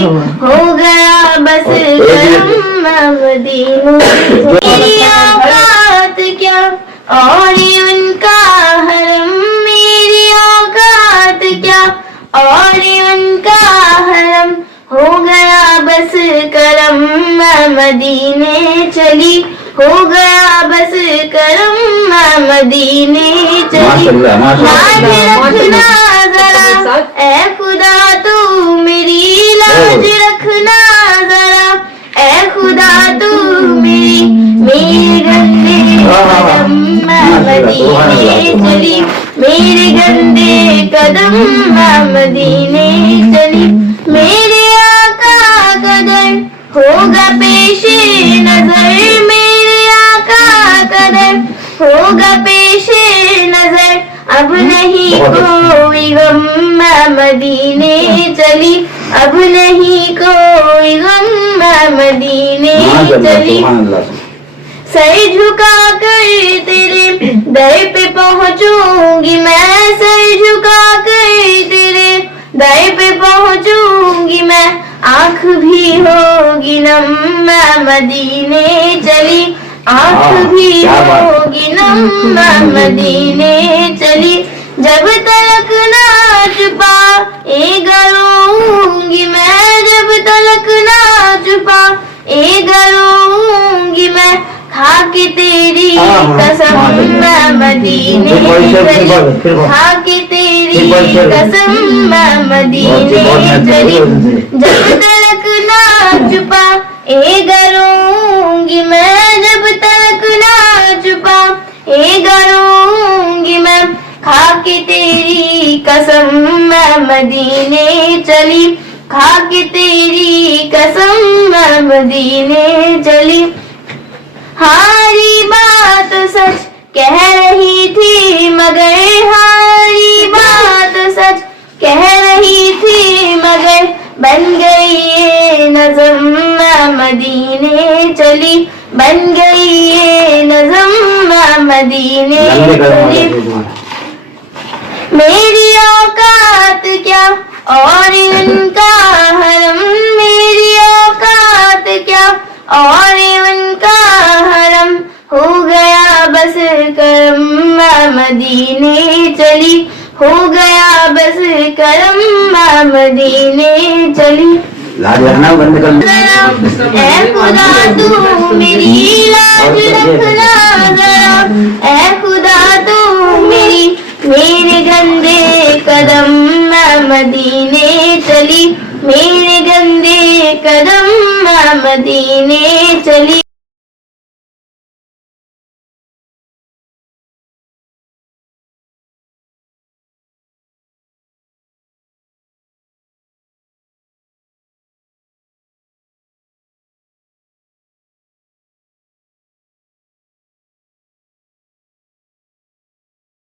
हो गया बस करम मदीने। मेरी औकात क्या और उनका हरम, मेरी औकात क्या और उनका हरम, हो गया बस करम मदीने चली, हो गया बस करम मदीने चली। लाज रखना जरा ऐ खुदा तू मेरी, लाज रखना जरा ऐ खुदा तू मेरी, मेरे गंदे कदम मदीने चली, मेरे गंदे कदम मदीने चली। मेरे आका कदर होगा पेशे नजर, मेरे आका कदर होगा पेशे नजर, अब नहीं कोई गम मदीने चली, अब नहीं कोई गम मदीने चली। सर झुका कर तेरे दर पे पहुंचूंगी मैं, सर झुका कर तेरे दर पे पहुंचूंगी मैं, आँख भी होगी नम मदीने चली, आँख भी होगी नम मदीने चली। जब तलक ना छुपा ए गरूंगी मैं, जब तलक ना छुपा ए गरूंगी मैं, खाके तेरी कसम मदीने चली, खाके तेरी कसम मदीने चली। जब तलक ना छुपा ए गरूंगी मैं, जब तलक ना छुपा ए गरूंगी मैं, खाके तेरी कसम मदीने चली, खाके तेरी कसम मदीने चली। हारी बात सच कह रही थी मगर, हारी बात सच कह रही थी मगर, बन गई ये नज़म मदीने चली, बन गई ये नज़म मदीने चली। मेरी औकात क्या और उनका हरम, मेरी औकात क्या और उनका हरम, हो गया बस करम मदीने चली, हो गया बस करम मदीने चली। लाज रखना बंद कर, ऐ खुदा तू मेरी लाज रखना जरा, ऐ खुदा तू मेरी, मेरे गंदे कदम मदीने चली, मेरे गंदे कदम मदीने चली।